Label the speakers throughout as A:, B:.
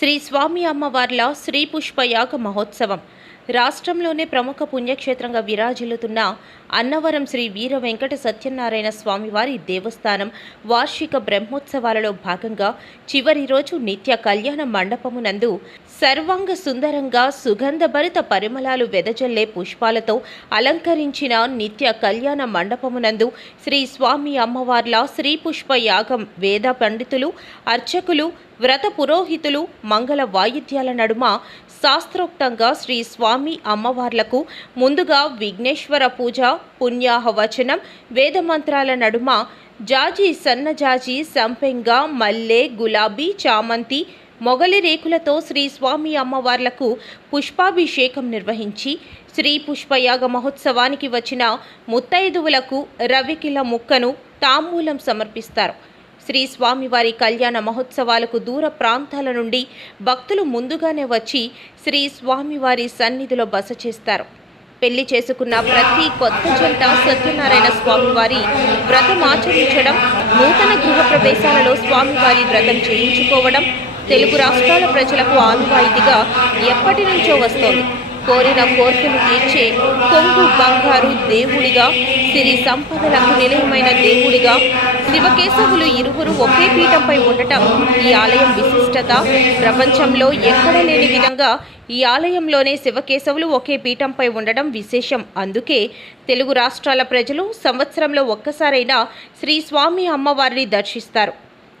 A: శ్రీ స్వామి అమ్మవార్ల శ్రీ పుష్ప యాగ మహోత్సవం. రాష్ట్రంలోనే ప్రముఖ పుణ్యక్షేత్రంగా విరాజిల్లుతున్న అన్నవరం శ్రీ వీర వెంకట సత్యనారాయణ స్వామివారి దేవస్థానం వార్షిక బ్రహ్మోత్సవాలలో భాగంగా చివరి రోజు నిత్య కళ్యాణ మండపమునందు సర్వాంగ సుందరంగా సుగంధభరిత పరిమళాలు వెదజల్లే పుష్పాలతో అలంకరించిన నిత్య కళ్యాణ మండపమునందు శ్రీ స్వామి అమ్మవార్ల శ్రీ పుష్ప యాగం వేద పండితులు అర్చకులు వ్రత పురోహితులు మంగళ వాయిద్యాల నడుమ శాస్త్రోక్తంగా శ్రీ స్వామి అమ్మవార్లకు ముందుగా విఘ్నేశ్వర పూజ పుణ్యాహవచనం వేదమంత్రాల నడుమ జాజి సన్నజాజి సంపెంగ మల్లె గులాబీ చామంతి మొగలి రేకులతో శ్రీ స్వామి అమ్మవార్లకు పుష్పాభిషేకం నిర్వహించి శ్రీ పుష్పయాగ మహోత్సవానికి వచ్చిన ముత్తైదువులకు రవికిల ముక్కను తాంబూలం సమర్పిస్తారు. శ్రీ స్వామివారి కళ్యాణ మహోత్సవాలకు దూర ప్రాంతాల నుండి భక్తులు ముందుగానే వచ్చి శ్రీ స్వామివారి సన్నిధిలో బస చేస్తారు. పెళ్ళి చేసుకున్న ప్రతి కొత్త జంట సత్యనారాయణ స్వామివారి వ్రతం ఆచరించడం నూతన గృహప్రవేశాలలో స్వామివారి వ్రతం చేయించుకోవడం తెలుగు రాష్ట్రాల ప్రజలకు ఆనువాయితీగా ఎప్పటి నుంచో వస్తోంది. కోరిన కోరికలు తీర్చే కొంగు బంగారు దేవుడిగా సిరి సంపదలకు నిలయమైన దేవుడిగా శివకేశవులు ఇరువురు ఒకే పీఠంపై ఉండటం ఈ ఆలయం విశిష్టత. ప్రపంచంలో ఎక్కడ లేని విధంగా ఈ ఆలయంలోనే శివకేశవులు ఒకే పీఠంపై ఉండడం విశేషం. అందుకే తెలుగు రాష్ట్రాల ప్రజలు సంవత్సరంలో ఒక్కసారైనా శ్రీ స్వామి అమ్మవారిని దర్శిస్తారు.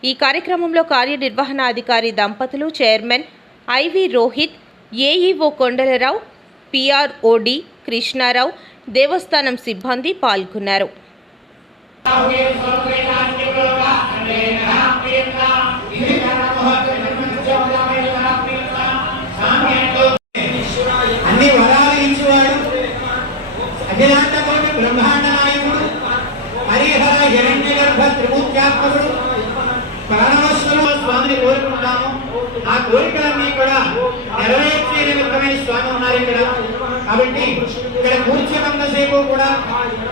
A: ఈ కార్యక్రమంలో కార్యనిర్వహణాధికారి దంపతులు chairman I V Rohit AEO Kondalarao PRO D Krishnarao దేవస్థానం సిబ్బంది పాల్గొన్నారు.
B: హరిహర హిరణ్య గర్భ స్వామిని కోరుకుంటాము. ఆ కోరికలన్నీ కూడా నెరవేర్చే నిమిత్తమైన స్వామి ఉన్నారు ఇక్కడ. కాబట్టి ఇక్కడ కూర్చున్నంతసేపు కూడా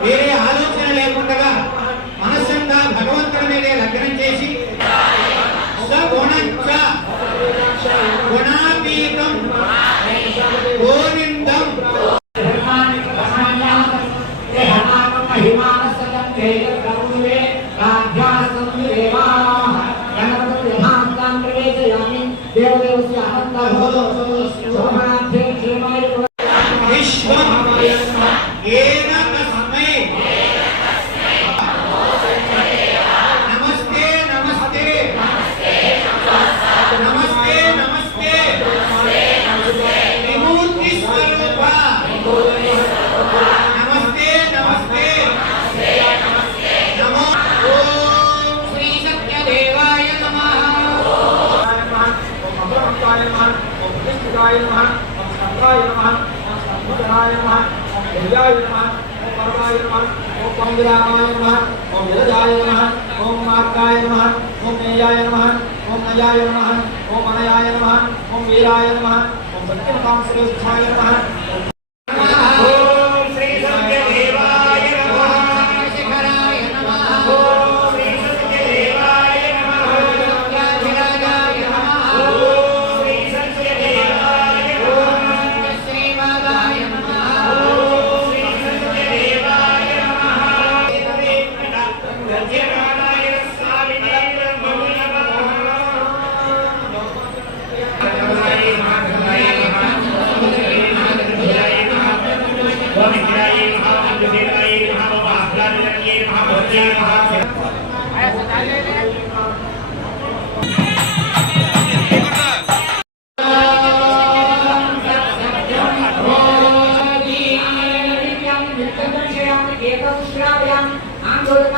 B: వేరే ఆలోచన లేకుండా మనస్సంతా భగవంతుడి మీదే లగ్నం చేసి గుణాతీతం గోవిందం. విశ్వం शिवाय नमः ओम शंकराय नमः ओम शंभुधराय नमः ओम भैयाय नमः ओम परमाय नमः ओम पंगरामाय नमः ओम विरजाय नमः ओम मार्गाय नमः ओम नेयाय नमः ओम नयाय नमः ओम अनयाय नमः ओम वीराय नमः ओम सत्यमतां श्रेष्ठाय नमः
C: ఆందోళన